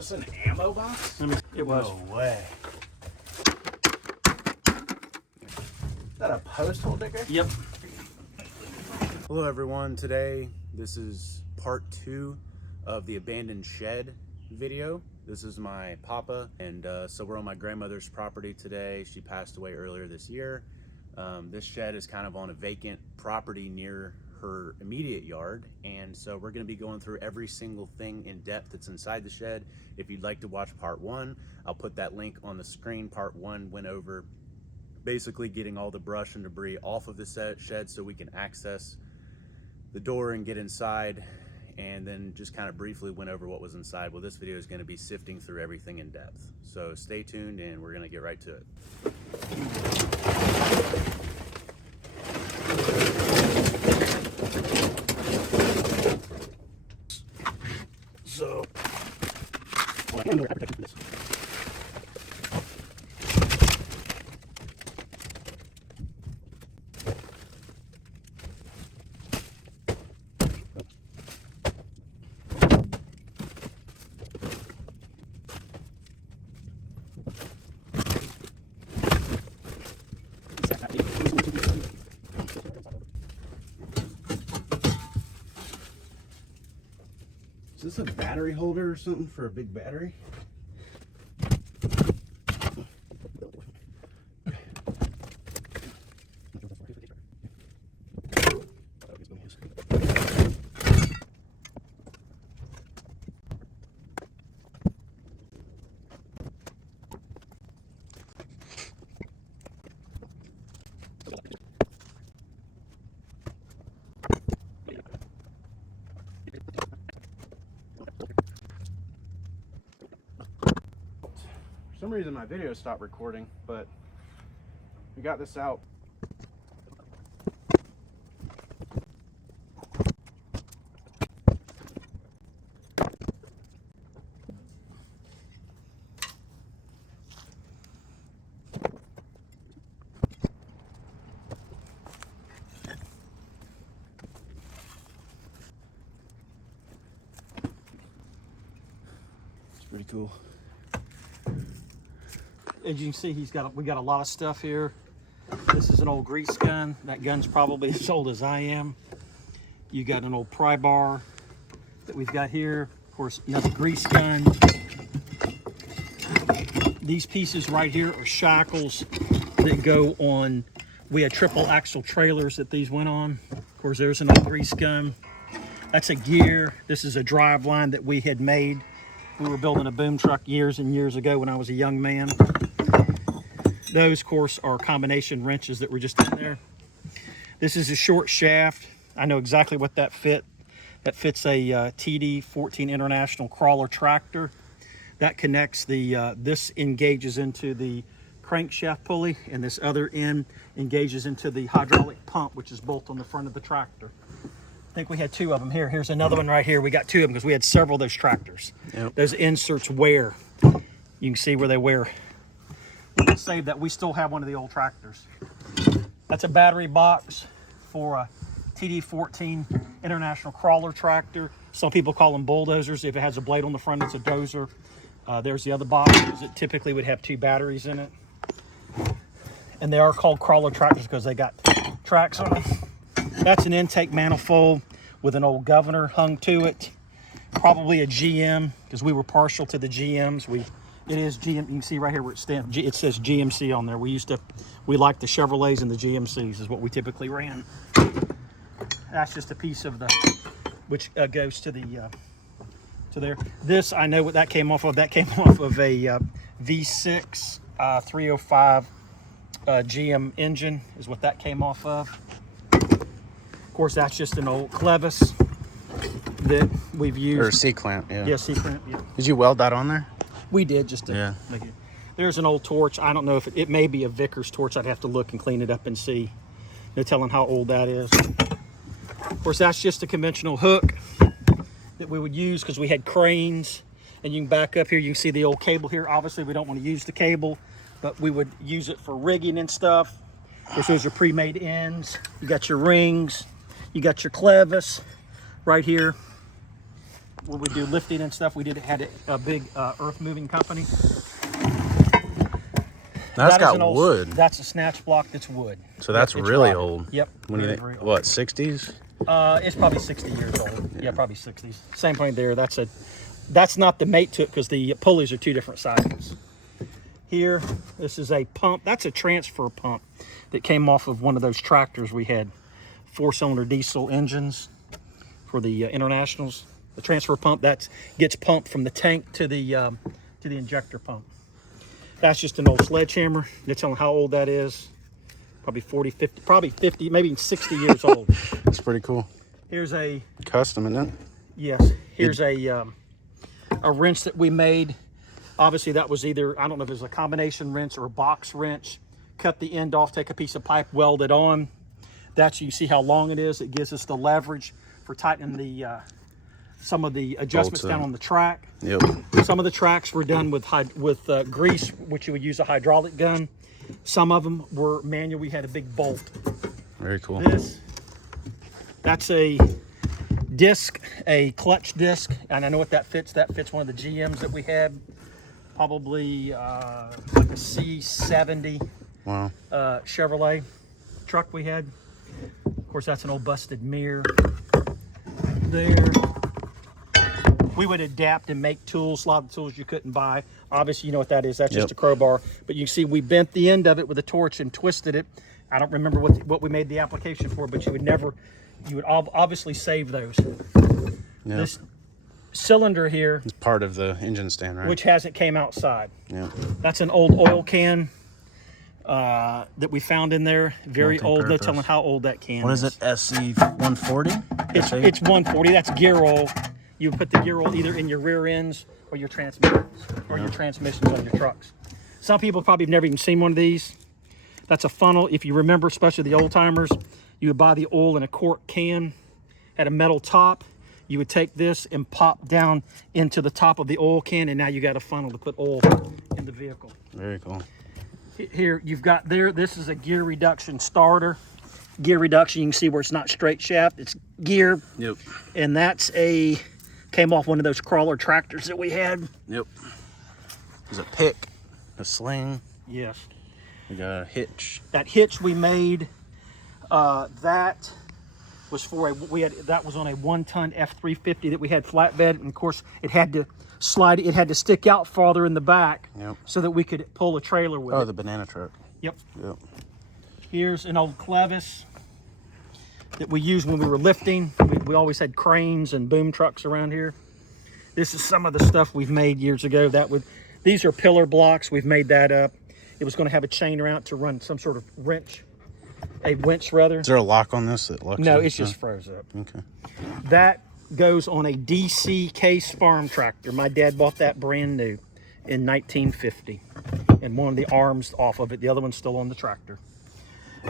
this an ammo box? It was. No way. Is that a post hole digger? Yep. Hello everyone, today this is part 2 of the abandoned shed video. This is my papa, and so we're on my grandmother's property today. She passed away earlier this year. This shed is kind of on a vacant property near her immediate yard, and so we're going to be going through every single thing in depth that's inside the shed. If you'd like to watch part 1, I'll put that link on the screen. Part 1 went over basically getting all the brush and debris off of the shed so we can access the door and get inside, and then just kind of briefly went over what was inside. Well, this video is going to be sifting through everything in depth, so stay tuned and we're going to get right to it. So is this a battery holder or something for a big battery? For some reason my video stopped recording, but we got this out. It's pretty cool. As you can see, we got a lot of stuff here. This is an old grease gun. That gun's probably as old as I am. You got an old pry bar that we've got here. Of course, another grease gun. These pieces right here are shackles that go on. We had triple axle trailers that these went on. Of course, there's an old grease gun. That's a gear. This is a drive line that we had made. We were building a boom truck years and years ago when I was a young man. Those, of course, are combination wrenches that were just in there. This is a short shaft. I know exactly what that fit. That fits a TD14 International crawler tractor. That connects the, this engages into the crankshaft pulley, and this other end engages into the hydraulic pump, which is bolt on the front of the tractor. I think we had 2 of them here. Here's another one right here. We got 2 of them because we had several of those tractors. Yep. Those inserts wear. You can see where they wear. We can save that. We still have one of the old tractors. That's a battery box for a TD14 International crawler tractor. Some people call them bulldozers. If it has a blade on the front, it's a dozer. There's the other boxes that typically would have 2 batteries in it. And they are called crawler tractors because they got tracks on them. That's an intake manifold with an old governor hung to it. Probably a GM, because we were partial to the GMs. It is GM. You can see right here where it stands. It says GMC on there. We like the Chevrolets and the GMCs is what we typically ran. That's just a piece of the, which goes to the, to there. This, I know what that came off of. That came off of a V6 305 GM engine is what that came off of. Of course, that's just an old clevis that we've used. Or a C-clamp, yeah. Yeah, C-clamp, yeah. Did you weld that on there? We did, just to make it. There's an old torch. I don't know if it may be a Vickers torch. I'd have to look and clean it up and see. No telling how old that is. Of course, that's just a conventional hook that we would use because we had cranes. And you can back up here. You can see the old cable here. Obviously, we don't want to use the cable, but we would use it for rigging and stuff. Of course, those are pre-made ends. You got your rings. You got your clevis right here. when we do lifting and stuff, we had a big earth moving company. That's That is got an old, wood. That's a snatch block that's wood. So that's It's really rotted. old. Yep. When you very, think, very old. what, 60s? It's probably 60 years old. Yeah, probably 60s. Same point there. That's not the mate to it because the pulleys are two different sizes. Here, this is a pump. That's a transfer pump that came off of one of those tractors we had. 4-cylinder diesel engines for the Internationals. The transfer pump that gets pumped from the tank to the injector pump. That's just an old sledgehammer. They're telling how old that is. Probably 40, 50, probably 50, maybe even 60 years old. That's pretty cool. Here's a Custom, isn't it? yes. Here's a wrench that we made. Obviously, that was either, I don't know if it was a combination wrench or a box wrench. Cut the end off, take a piece of pipe, weld it on. That's, you see how long it is. It gives us the leverage for tightening the some of the adjustments down on the track. Yep. Some of the tracks were done with grease, which you would use a hydraulic gun. Some of them were manual. We had a big bolt. Very cool. That's a disc, a clutch disc, and I know what that fits. That fits one of the GMs that we had, probably like a C70 Wow. Chevrolet truck we had. Of course, that's an old busted mirror there. We would adapt and make tools, a lot of tools you couldn't buy. Obviously, you know what that is. That's just a crowbar. But you can see we bent the end of it with a torch and twisted it. I don't remember what we made the application for, but you would obviously save those. Yep. This cylinder here, It's part of the engine stand, right? which hasn't came outside. Yeah. That's an old oil can that we found in there. Very old. No telling how old that can What is it? SC 140? It's 140. That's gear oil. You put the gear oil either in your rear ends or your transmissions on your trucks. Some people probably have never even seen one of these. That's a funnel. If you remember, especially the old timers, you would buy the oil in a quart can, had a metal top. You would take this and pop down into the top of the oil can, and now you got a funnel to put oil in the vehicle. Very cool. Here you've got this is a gear reduction starter. Gear reduction, you can see where it's not straight shaft, it's gear. Yep. And that's came off one of those crawler tractors that we had. Yep. There's a pick, a sling. Yes. We got a hitch. That hitch we made, that was that was on a 1-ton F350 that we had flatbed, and of course it had to slide, it had to stick out farther in the back. Yep. So that we could pull a trailer with it. Oh, the banana truck. Yep. Yep. Here's an old clevis that we used when we were lifting. We always had cranes and boom trucks around here. This is some of the stuff we've made years ago. These are pillar blocks. We've made that up. It was going to have a chain around to run some sort of winch rather. Is there a lock on this that locks? No, it? it's just froze up. Okay. That goes on a DC Case farm tractor. My dad bought that brand new in 1950, and one of the arms off of it. The other one's still on the tractor.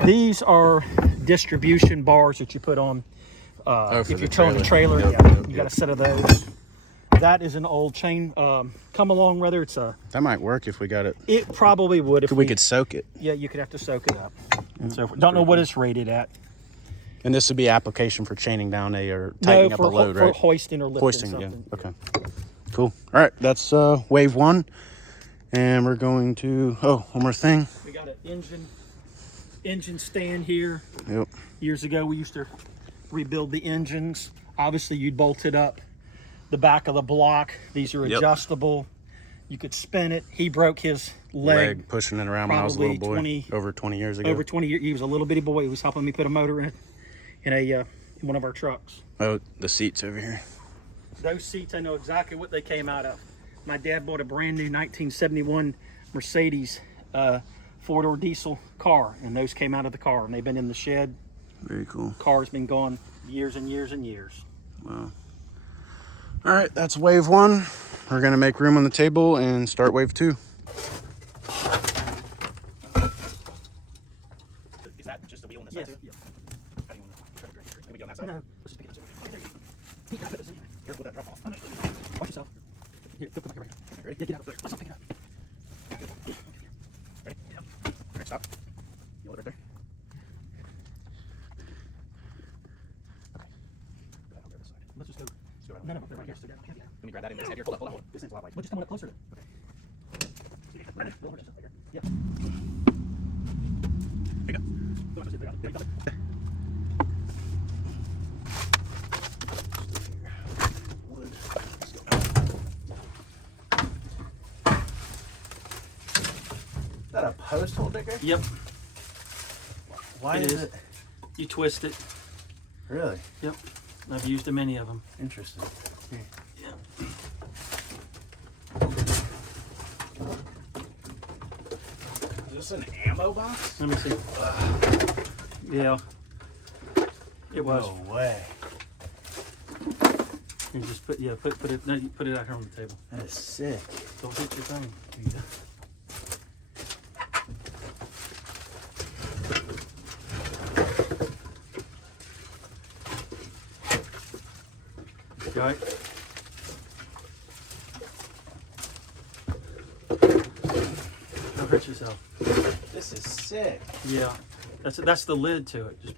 These are distribution bars that you put on if you're towing a trailer. You got a set of those. That is an old chain come along. Rather, it's a. That might work if we got it. It probably would if we could soak it. Yeah, you could have to soak it up. And so don't know what it's rated at. And this would be application for chaining down or tightening up a load, right? For hoisting or lifting Hoisting, something. yeah. Okay. Cool. All right, that's wave one, and we're going to. Oh, one more thing. We got an engine stand here. Yep. Years ago, we used to rebuild the engines. Obviously, you'd bolt it up the back of the block. These are adjustable. You could spin it. He broke his leg pushing it around when I was a little boy. Over 20 years ago. Over 20 years. He was a little bitty boy. He was helping me put a motor in one of our trucks. Oh, the seats over here. Those seats, I know exactly what they came out of. My dad bought a brand new 1971 Mercedes 4-door diesel car, and those came out of the car, and they've been in the shed. Very cool. Car's been gone years and years and years. Wow. All right, that's wave one. We're gonna make room on the table and start wave two. Is that just the wheel on this side too? Yeah. How do you want to try to maybe go on that side? No. Let's just pick it up. Careful with that drop off. Watch yourself. Here, come here right here. Ready? Yeah, get out there. Let's not pick it up. Ready? Yeah. All right, stop. You hold it right there. Okay. Let's just go. No, they're right here. Let me grab that in this head here. Hold on. This thing's a lot light. Well, just come on up closer. Okay. Yeah. Here you go. Is that a post hole digger? Yep. Why It is is. it? You twist it. Really? Yep. I've used many of them. Interesting. Here. Yeah. Is this an ammo box? Let me see. Yeah. It was. No way. You just put put it no, you put it out here on the table. That is sick. Don't hit your thing. You all right? Don't hurt yourself. This is sick. Yeah. That's the lid to it. Just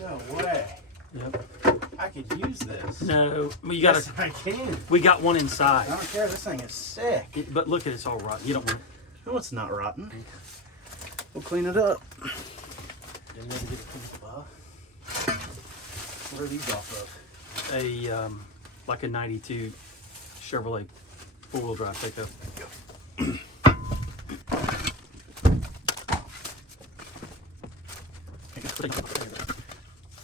No way. yep. I could use this. No, well, you gotta. Yes, I can. We got one I inside. don't care. This thing is sick. But look at it, it's all rotten. You don't want No, it's not rotten. We'll clean it up. it. Well, what are these off of? A like a '92 Chevrolet four-wheel drive pickup.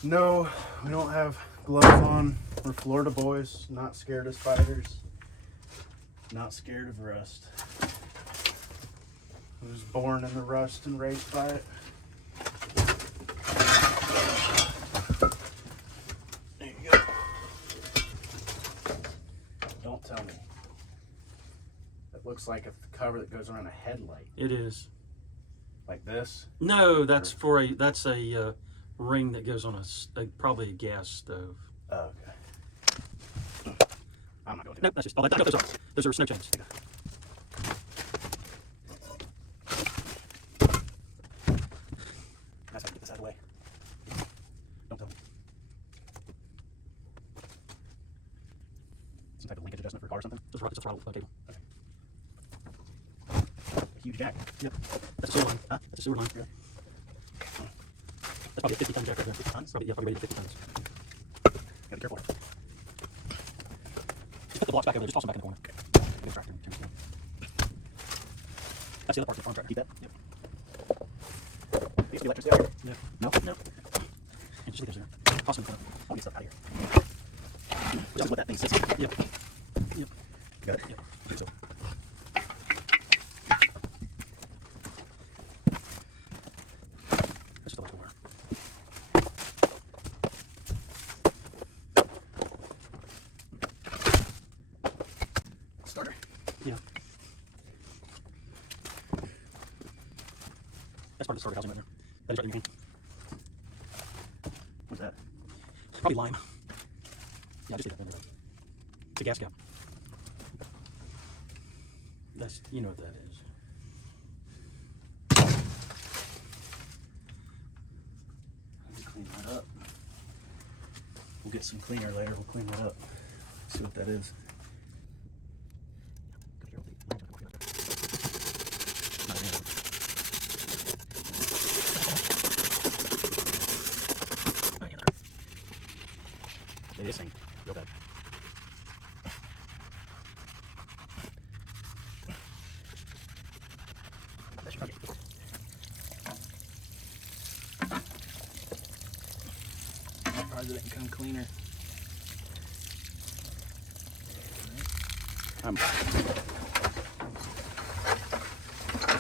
No, we don't have gloves on. We're Florida boys, not scared of spiders, not scared of rust. I was born in the rust and raised by it. There you go. Don't tell me. That looks like a cover that goes around a headlight, It is. like this. No, that's for a ring that goes on probably a gas stove. Oh, okay. I'm not going to. Nope, that's just. Oh, those are. Those are snow chains. That's how to get this out of the way. Don't tell me. Some type of linkage adjustment for a car or something? It's a throttle cable. A huge jack. Yep. That's a sewer line. Huh? That's a sewer line. Yeah. That's probably a 50-ton jack right there. 50 tons? Probably, yeah, probably rated 50 tons. Gotta be careful. Just put the blocks back over there. Just toss them back in the corner. Good tractor. That's the other part of the farm tractor. Keep that? Yep. These electricity out here? No. No? No. And just leave those there. Toss them in the corner. I'll get stuff out of here. This is what that thing sits in. Yep. Yep. Got it? Yep. So, That's just the electrical wire. starter. Yeah. That's part of the starter housing right there. That is right in your hand. What's that? Probably lime. Yeah, just leave that in there. It's a gas cap. That's, you know what that is. Let me clean that up. We'll get some cleaner later. We'll clean that up. See what that is. It is thing real bad. That should probably get Surprised that it can come cleaner.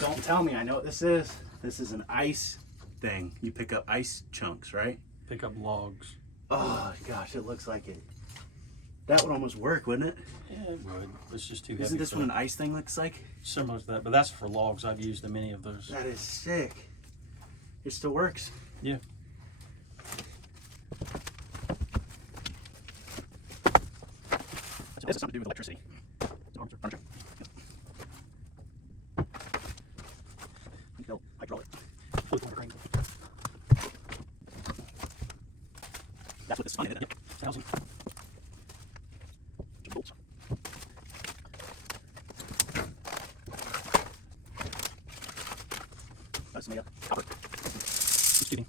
Don't tell me I know what this is. This is an ice thing. You pick up ice chunks, right? Pick up logs. Oh gosh, it looks like it. That would almost work, wouldn't it? Yeah, it would. It's just too heavy. Isn't this for what an that. ice thing looks like? Similar to that, but that's for logs. I've used many of those. That is sick. It still works. Yeah. This has something to do with electricity. Furniture. No, hydraulic. Fluid motor crane. That's what this is. Yep. Housing. This is made of copper. It's tubing.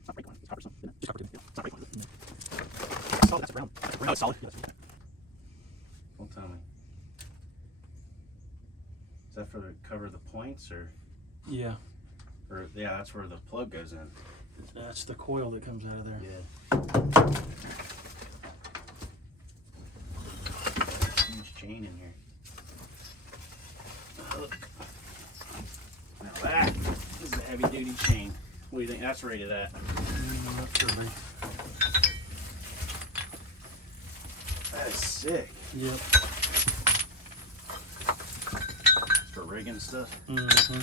It's not break one. It's copper. Just copper tubing. Yeah. It's not break one. That's solid. That's brown. Oh, it's solid. Yeah, Don't tell me. Is that for the cover the points or? yeah. Or yeah, that's where the plug goes in. That's the coil that comes out of there. Yeah. Huge chain in here. Hook. Now that is the heavy duty chain. What do you think that's rated at? Not sure, man. That is sick. Yep. It's for rigging stuff. Mm-hmm.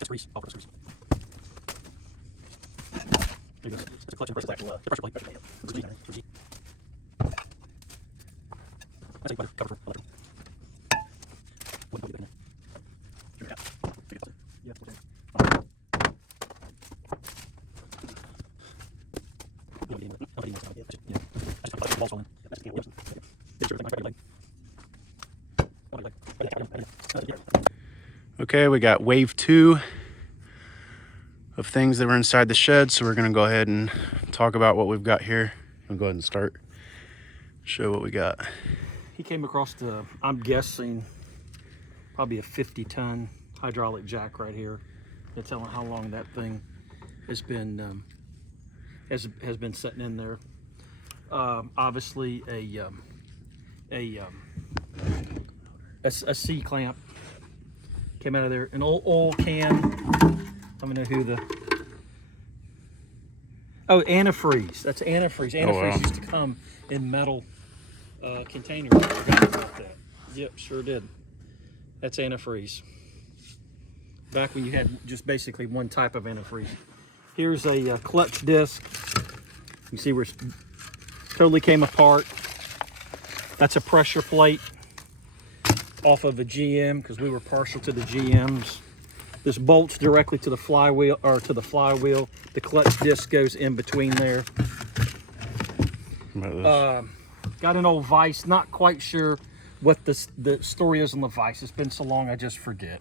It's grease. All purpose grease. There you go. It's a clutch and pressure plate. The pressure plate. It's G. It's G. That's a butter cover for electrical. Wouldn't put it in there. Give it out. Pick it up. Yep. Okay. Yeah. I just put the balls all in. That's the Okay, we got wave 2 of things that were inside the shed, so we're gonna go ahead and talk about what we've got here. I'll go ahead and start. Show what we got. He came across the, I'm guessing, probably a 50-ton hydraulic jack right here. They're telling how long that thing has been has been sitting in there. Obviously a C clamp came out of there. An old oil can. Let me know who the. Oh, antifreeze. That's antifreeze. Antifreeze wow. used to come in metal containers. I forgot about that. Yep, sure did. That's antifreeze. Back when you had just basically one type of antifreeze. Here's a clutch disc. You see where it totally came apart. That's a pressure plate off of a GM because we were partial to the GMs. This bolts directly to the flywheel, or to the flywheel. The clutch disc goes in between there. Got an old vise. Not quite sure what the story is on the vise. It's been so long I just forget,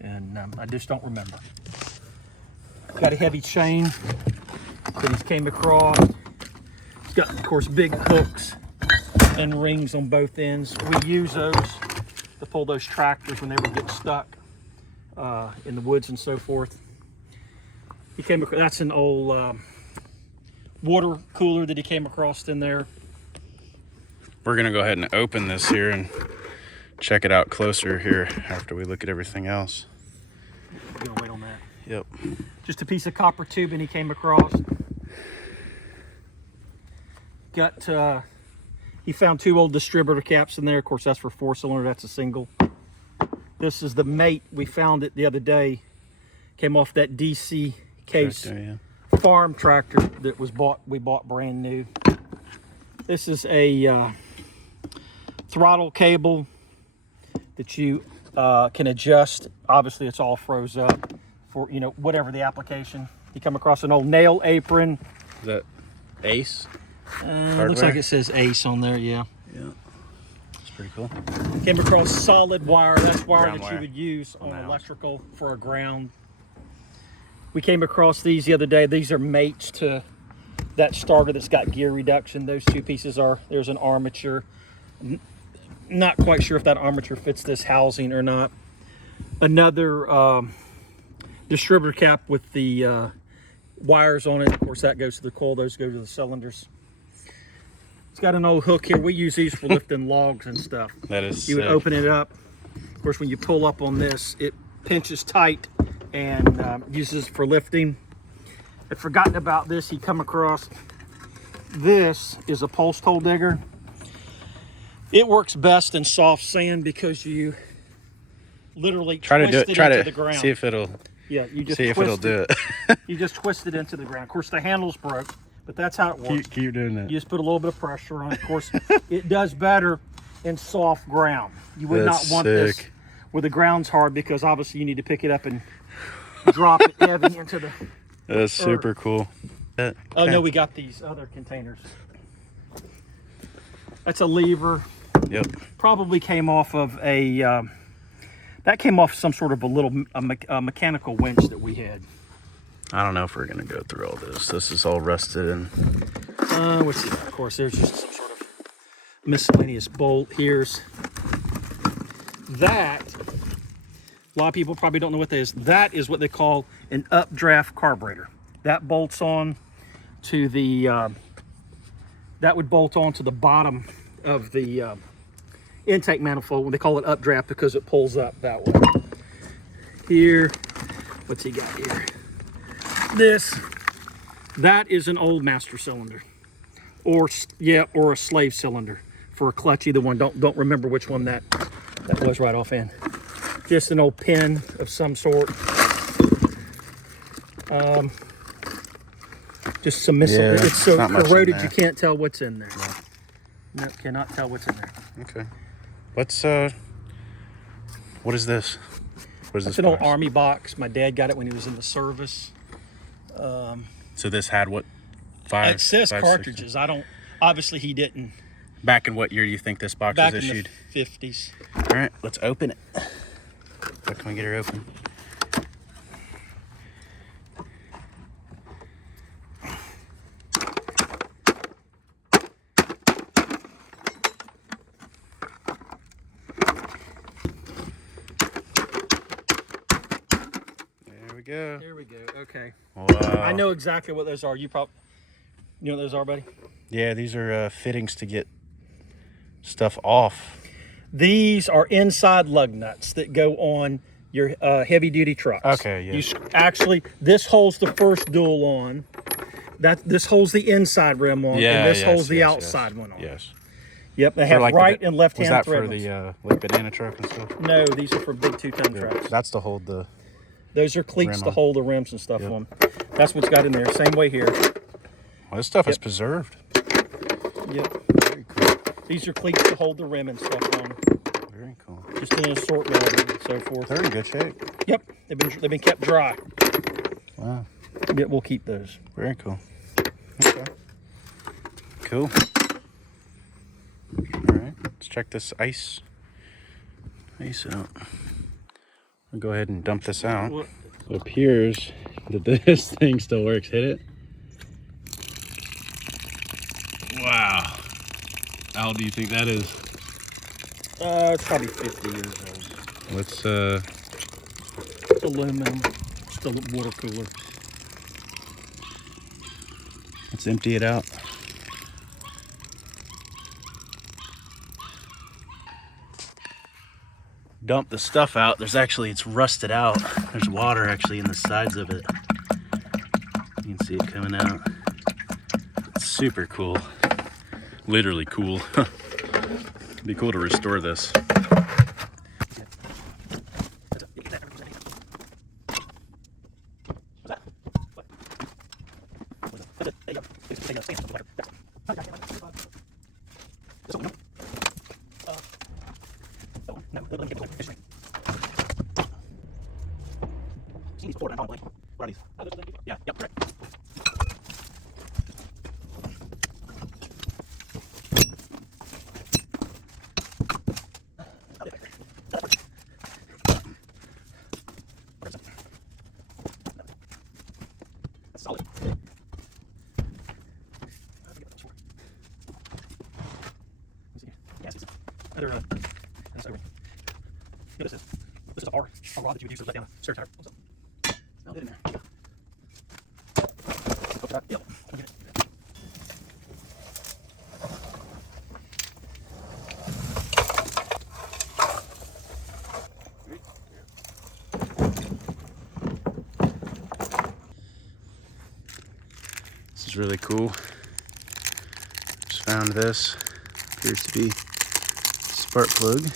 and I just don't remember. Got a heavy chain that he came across. It's got, of course, big hooks and rings on both ends. We use those to pull those tractors when they would get stuck in the woods and so forth. He came across, that's an old water cooler that he came across in there. We're gonna go ahead and open this here and check it out closer here after we look at everything else. You gonna wait on that? Yep. Just a piece of copper tubing he came across. Got he found 2 old distributor caps in there. Of course, that's for 4-cylinder. That's a single. This is the mate. We found it the other day. Came off that DC case Tractor, yeah. farm tractor that was bought. We bought brand new. This is a throttle cable that you can adjust. Obviously, it's all froze up for, you know, whatever the application. You come across an old nail apron. Is that Ace? Looks like it says Ace on there, yeah. Yeah. That's pretty cool. Came across solid wire. That's wire Ground that wire you would use on on the house. electrical for a ground. We came across these the other day. These are mates to that starter that's got gear reduction. Those 2 pieces are, there's an armature. Not quite sure if that armature fits this housing or not. Another distributor cap with the wires on it. Of course, that goes to the coil. Those go to the cylinders. It's got an old hook here. We use these for lifting logs and stuff. That is You would sick. open it up. Of course, when you pull up on this, it pinches tight and uses for lifting. I'd forgotten about this. He come across, this is a post hole digger. It works best in soft sand because you literally Try to do twist it. it Try into to the ground. see if it'll You just see if it'll twist do it. You just twist it into the ground. Of course, the handle's broke, but that's how it works. keep doing that. You just put a little bit of pressure on it. Of course, it does better in soft ground. You would That's not want this sick. where the ground's hard because obviously you need to pick it up and drop it heavy into the. That's super cool. Oh no, we got these other containers. That's a lever. Yep. Probably came off of a That came off some sort of a little mechanical winch that we had. I don't know if we're gonna go through all this. This is all rusted and What's that? Of course, there's just some sort of miscellaneous bolt. Here's that. A lot of people probably don't know what that is. That is what they call an updraft carburetor. That bolts on to the, that would bolt on to the bottom of the intake manifold. They call it updraft because it pulls up that way. Here, what's he got here? That is an old master cylinder. Or a slave cylinder for a clutch, either one. Don't remember which one that was right offhand. Just an old pin of some sort. Just some miscellaneous. It's so corroded you can't tell what's in there. No, cannot tell what's in there. okay. What is this? What is this? It's an old Army box. My dad got it when he was in the service. So this had what? It says cartridges. Obviously he didn't. Back in what year do you think this box was issued? Back in the 50s. All right, let's open it. How can we get her open? There we go. There we go. Okay. Wow. I know exactly what those are. You know what those are, buddy? Yeah, these are fittings to get stuff off. These are inside lug nuts that go on your heavy-duty trucks. Okay, yeah. Actually, this holds the first dual on. This holds the inside rim on, and this holds the outside one on. Yes. Yep, they have like right and left-hand thread. thread. Was that for the like banana truck and stuff? No, these are for big 2-ton trucks. That's to hold the. Those are cleats rim to on. hold the rims and stuff on. That's what's got in there. Same way here. Well, this stuff is preserved. Yep. Very cool. These are cleats to hold the rim and stuff on. Very cool. Just in an assortment and so forth. They're in good shape. Yep, they've been kept dry. Wow. Yep, we'll keep those. Very cool. Okay. Cool. All right. Let's check this ice out. I'll go ahead and dump this out. Well, It appears that this thing still works. Hit it. Wow. How old do you think that is? it's probably 50 years old. Let's It's aluminum. Just a water cooler. let's empty it out. Dump the stuff out. It's rusted out. There's water actually in the sides of it. You can see it coming out. It's super cool. Literally cool. It'd be cool to restore this. Yeah, yep, correct. That's solid. That's over. This is a rod that you would use to let down a spare tire. Now get in there. Yep. Okay. This is really cool. Just found this. Appears to be spark plug.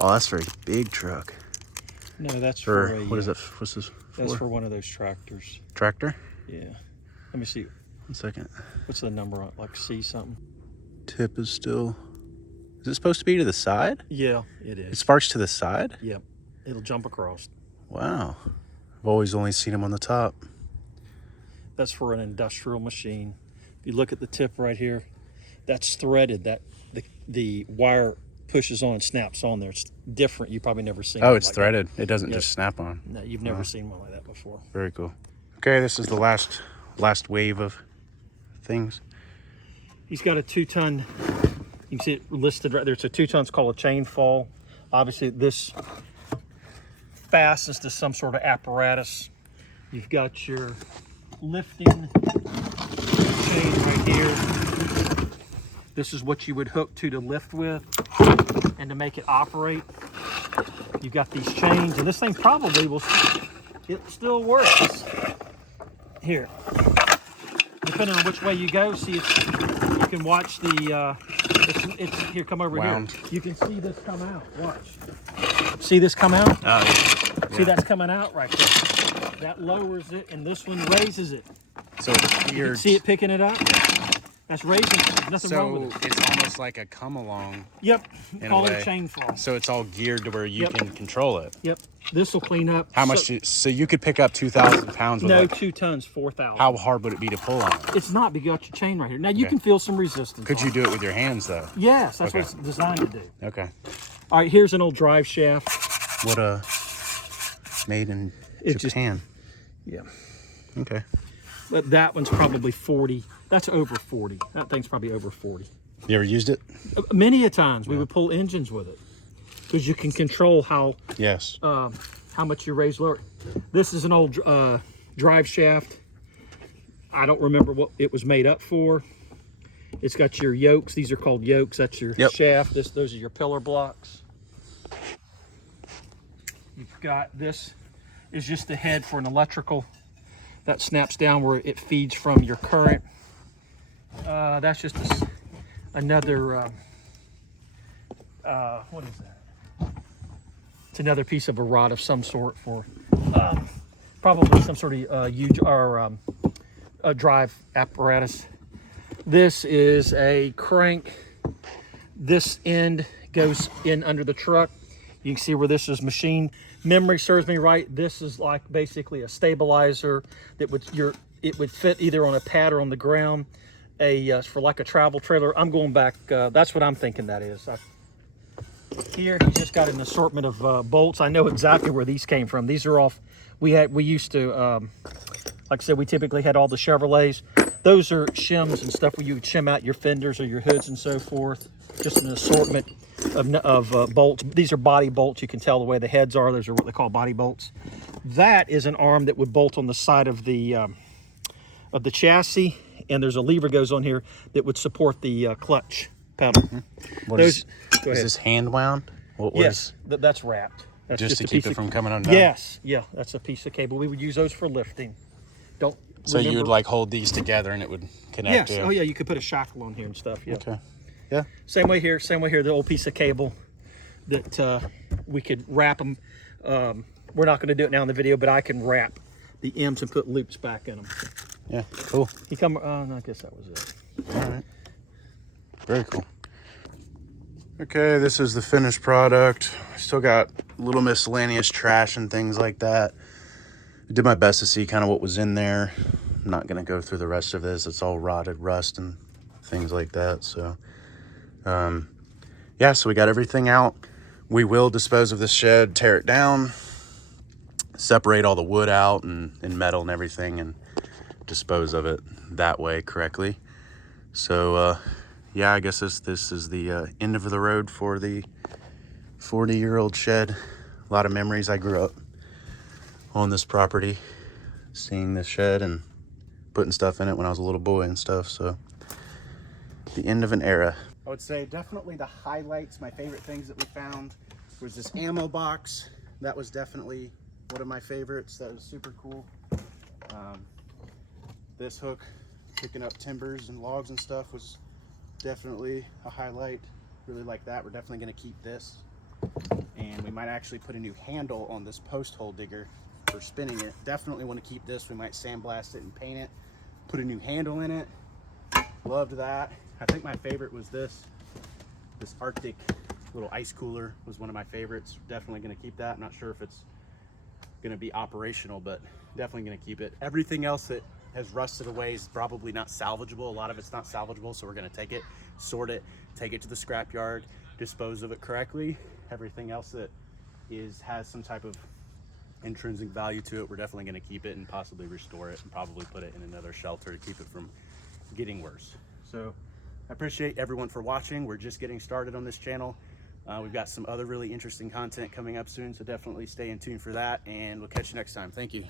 Oh, that's for a big truck. No, that's for a, what is that? What's this for? That's for one of those tractors. Tractor? Yeah. Let me see. 1 second. What's the number on it? Like C something? Tip is still. Is it supposed to be to the side? Yeah, it It is. sparks to the side? Yep. It'll jump across. Wow. I've always only seen them on the top. That's for an industrial machine. If you look at the tip right here, that's threaded. That the wire pushes on and snaps on there. It's different. You probably never seen. Oh, one it's like threaded. It doesn't Yep. just snap on. That. No, you've never seen one like that before. Very cool. Okay, this is the last wave of things. He's got a 2-ton. You can see it listed right there. It's a 2-ton. It's called a chain fall. Obviously, this fastens to some sort of apparatus. You've got your lifting chain right here. This is what you would hook to lift with and to make it operate. You've got these chains, and this thing probably will, it still works. Here, depending on which way you go, see it's, you can watch the, it's here, come over Wound. here. You can see this come out, watch. See this come out? Oh, See, that's coming out right there. That lowers it, and this one raises it. so it's You geared. see it picking it up? That's raising it. There's nothing wrong So with it. it's almost like a come along. Yep. in a Call it way. a chain fall. So it's all geared to where you Yep. can control it. Yep. This will clean up. How much? So you could pick up 2,000 pounds with No, like, 2 tons, 4,000. how hard would it be to pull on it? It's not, but you got your chain right here. Now you Okay. can feel some resistance. Could on you it. do it with your hands though? Yes, that's Okay. what it's designed to do. Okay. All right, here's an old drive shaft. What made in It just- Japan. Yeah. Okay. But that one's probably 40. That's over 40. That thing's probably over 40. You ever used it? Many a times we would pull engines with it because you can control how Yes. much you raise lower. This is an old drive shaft. I don't remember what it was made up for. It's got your yokes. These are called yokes. That's your Yep. shaft. Those are your pillar blocks. You've got this is just the head for an electrical that snaps down where it feeds from your current. That's just another. What is that? It's another piece of a rod of some sort for probably some sort of huge or a drive apparatus. This is a crank. This end goes in under the truck. You can see where this is machined. Memory serves me right. This is like basically a stabilizer that it would fit either on a pad or on the ground. For like a travel trailer. I'm going back. That's what I'm thinking that is. Here he's just got an assortment of bolts. I know exactly where these came from. These are off. We used to, like I said, we typically had all the Chevrolets. Those are shims and stuff where you would shim out your fenders or your hoods and so forth. Just an assortment of bolts. These are body bolts. You can tell the way the heads are. Those are what they call body bolts. That is an arm that would bolt on the side of the chassis, and there's a lever goes on here that would support the clutch pedal. What Those, is go ahead. this hand wound? What Yes, that's wrapped. That's Just to a keep piece it of- from coming undone? Yes, yeah, that's a piece of cable. We would use those for lifting. Don't. So you would remember- like hold these together and it would connect Yes. to. Oh yeah, you could put a shackle on here and stuff. Yeah. Okay. Yeah. Same way here. Same way here. The old piece of cable that we could wrap them. We're not going to do it now in the video, but I can wrap the M's and put loops back in them. Yeah. Cool. He come. No, I guess that was it. All right. Very cool. Okay, this is the finished product. Still got little miscellaneous trash and things like that. I did my best to see kind of what was in there. I'm not gonna go through the rest of this. It's all rotted rust and things like that. So, yeah, so we got everything out. We will dispose of this shed, tear it down, separate all the wood out and metal and everything, and dispose of it that way correctly. So, yeah, I guess this is the end of the road for the 40-year-old shed. A lot of memories. I grew up on this property, seeing this shed and putting stuff in it when I was a little boy and stuff. So the end of an era. I would say definitely the highlights, my favorite things that we found was this ammo box. That was definitely one of my favorites. That was super cool. This hook, picking up timbers and logs and stuff, was definitely a highlight. Really like that. We're definitely going to keep this, and we might actually put a new handle on this post hole digger for spinning it. Definitely want to keep this. We might sandblast it and paint it, put a new handle in it. Loved that. I think my favorite was this Arctic little ice cooler was one of my favorites. Definitely going to keep that. I'm not sure if it's going to be operational, but definitely going to keep it. Everything else that has rusted away is probably not salvageable. A lot of it's not salvageable, so we're going to take it, sort it, take it to the scrapyard, dispose of it correctly. Everything else that has some type of intrinsic value to it, we're definitely going to keep it and possibly restore it and probably put it in another shelter to keep it from getting worse. So I appreciate everyone for watching. We're just getting started on this channel. We've got some other really interesting content coming up soon, so definitely stay in tune for that, and we'll catch you next time. Thank you.